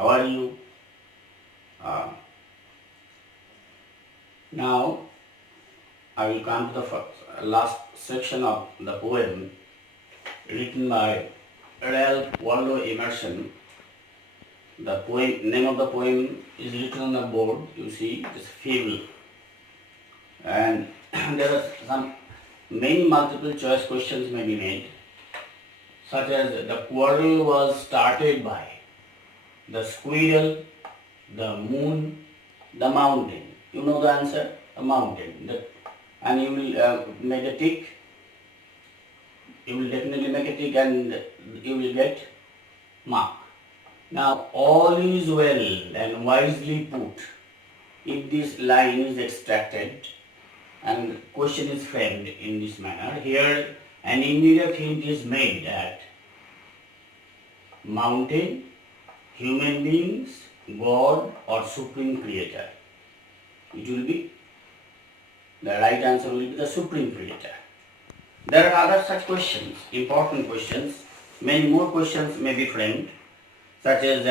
How are you? Uh, Now I will come to the last section of the poem written by Ralph Waldo Emerson. The name of the poem is written on the board. You see, it's Fable, and there are some many multiple choice questions may be made, such as the quarrel was started by the squirrel, the moon, the mountain. You know the answer, a mountain. And you will make a tick. You will definitely make a tick, and you will get mark. Now all is well and wisely put. If this line is extracted and question is framed in this manner, here an immediate hint is made that mountain, human beings, God or supreme creator. It will be, the right answer will be the supreme creator. There are other such questions, important questions. Many more questions may be framed, such as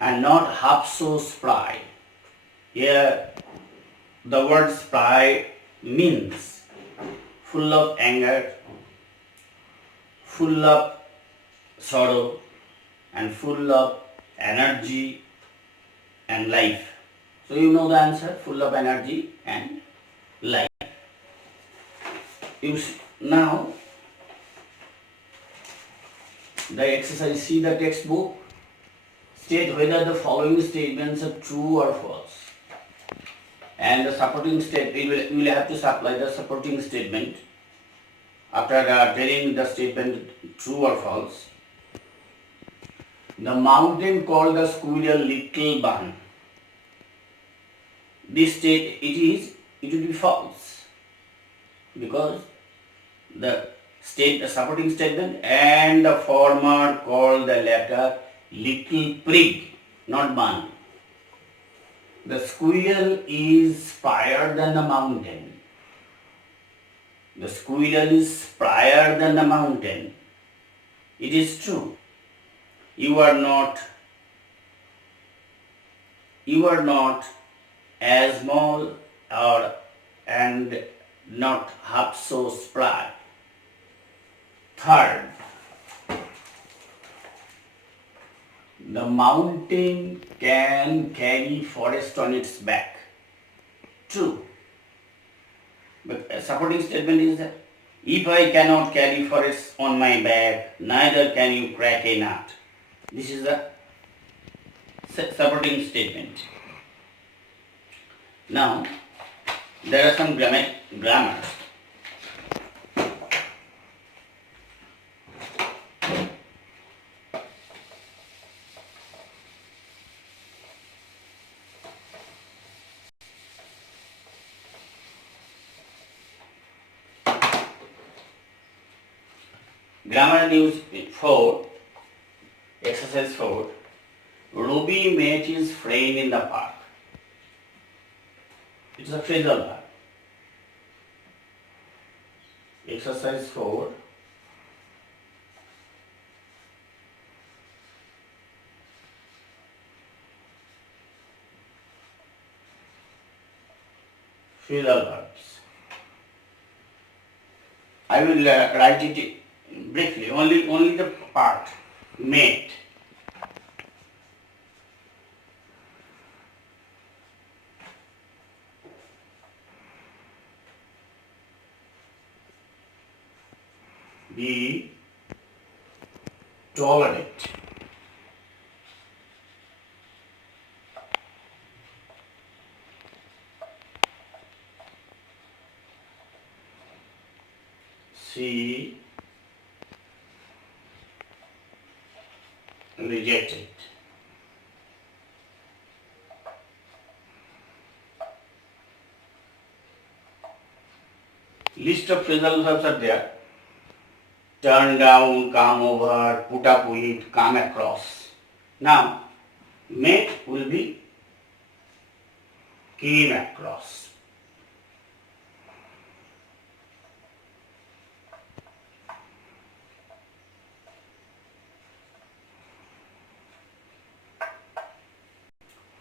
and not half so spry. Here the word spry means full of anger, full of sorrow, and full of energy and life. So you know the answer, full of energy and life. Now the exercise, see the textbook, state whether the following statements are true or false. And the supporting statement, you will have to supply the supporting statement after telling the statement true or false. The mountain called the squirrel little bun. This state, it will be false, because the supporting statement and the former called the latter little prig, not bun. The squirrel is higher than the mountain. The squirrel is higher than the mountain. It is true. You are not as small and not half so spry. Third, the mountain can carry forest on its back. True. But a supporting statement is that if I cannot carry forest on my back, neither can you crack a nut. This is the supporting statement. Now, there are some grammars. Grammar news 4, exercise 4. Ruby met his friend in the park. It's a phrasal verb. Exercise 4. Phrasal verbs. I will write it briefly, only the part. Met. Be tolerate. C. Rejected. List of phrasal verbs are there. Turn down, come over, put up with, come across. Now, met will be came across.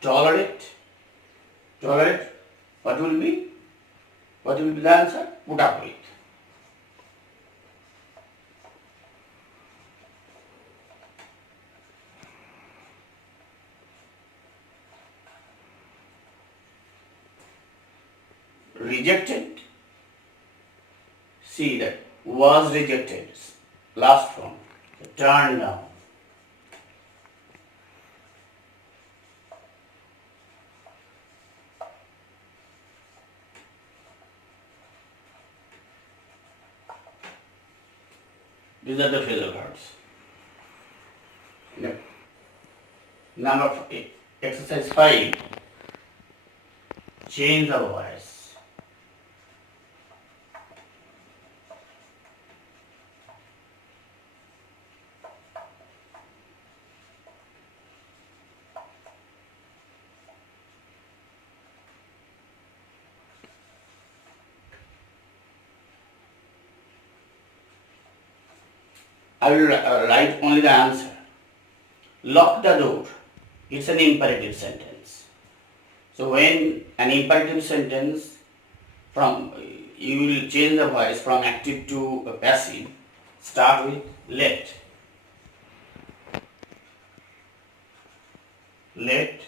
Tolerate. Tolerate. What will be? What will be the answer? Put up with. Rejected. See that was rejected. Last form. Turn down. These are the phrasal verbs. Yep. Exercise 5. Change the voice. I will write only the answer. Lock the door. It's an imperative sentence. So when an imperative sentence from you will change the voice from active to passive. Start with let. Let.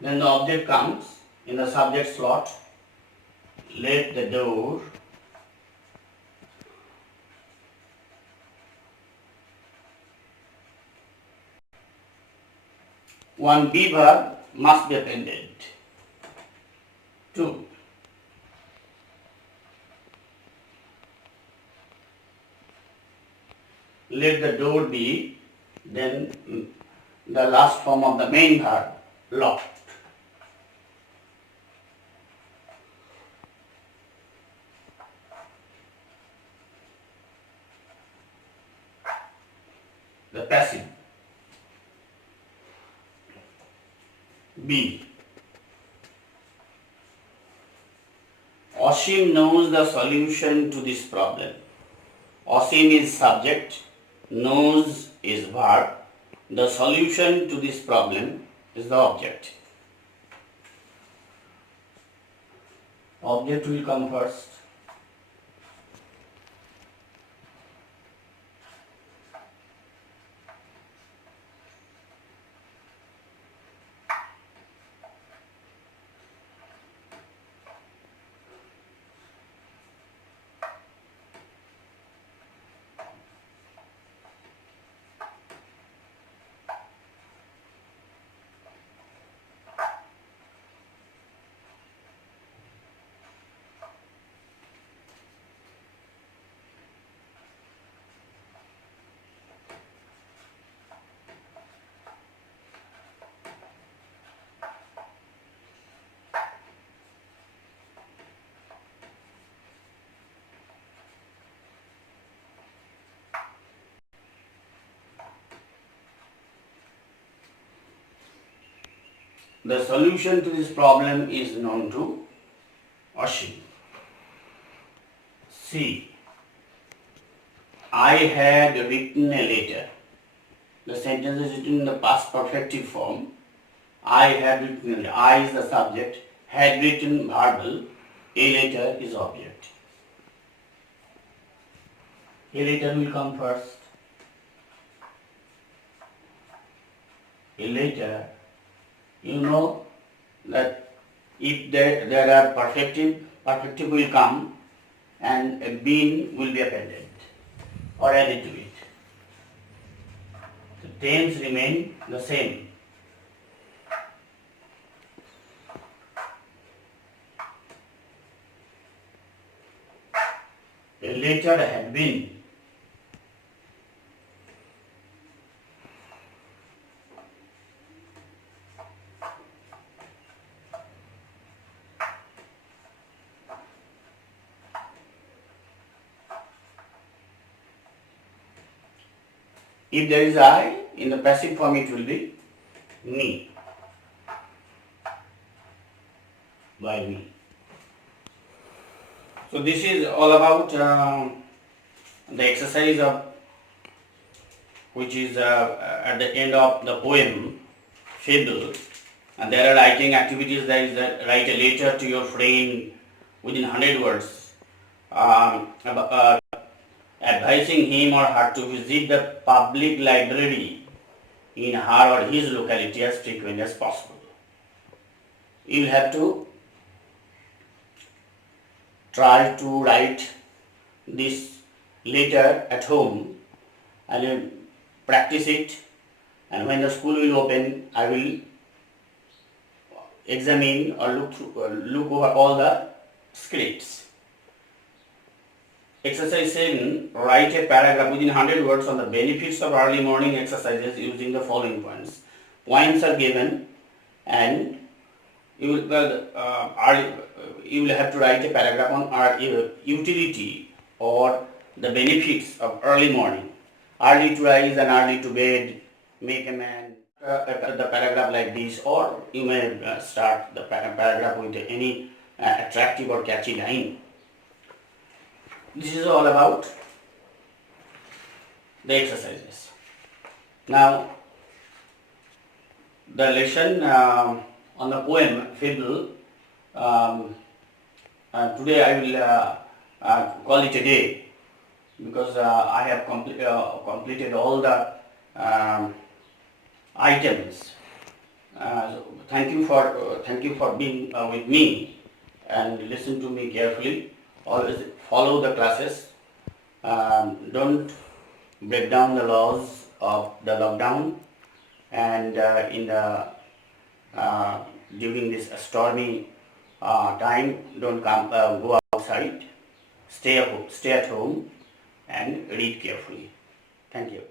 Then the object comes in the subject slot. Let the door. One be verb must be appended. 2. Let the door be, then the last form of the main verb, locked. The passive. B. Asim knows the solution to this problem. Asim is subject, knows is verb. The solution to this problem is the object. Object will come first. The solution to this problem is known to Asim. C. I had written a letter. The sentence is written in the past perfective form. I had written a letter. I is the subject. Had written verbal. A letter is object. A letter will come first. A letter. You know that if there are perfective will come and a been will be appended or added to it. The tense remain the same. A letter had been. If there is I, in the passive form it will be me, by me. So this is all about the exercise of which is at the end of the poem, Fable. And there are writing activities. There is write a letter to your friend within 100 words, advising him or her to visit the public library in her or his locality as frequently as possible. You will have to try to write this letter at home and practice it, and when the school will open, I will examine or look over all the scripts. Exercise 7. Write a paragraph within 100 words on the benefits of early morning exercises using the following points. Points are given, and you will have to write a paragraph on utility or the benefits of early morning. Early to rise and early to bed make a man. The paragraph like this, or you may start the paragraph with any attractive or catchy line. This is all about the exercises. Now, the lesson on the poem Fable, today I will call it a day, because I have completed all the items. So thank you for being with me and listen to me carefully. Always follow the classes. Don't break down the laws of the lockdown, and during this stormy time, don't go outside. Stay at home and read carefully. Thank you.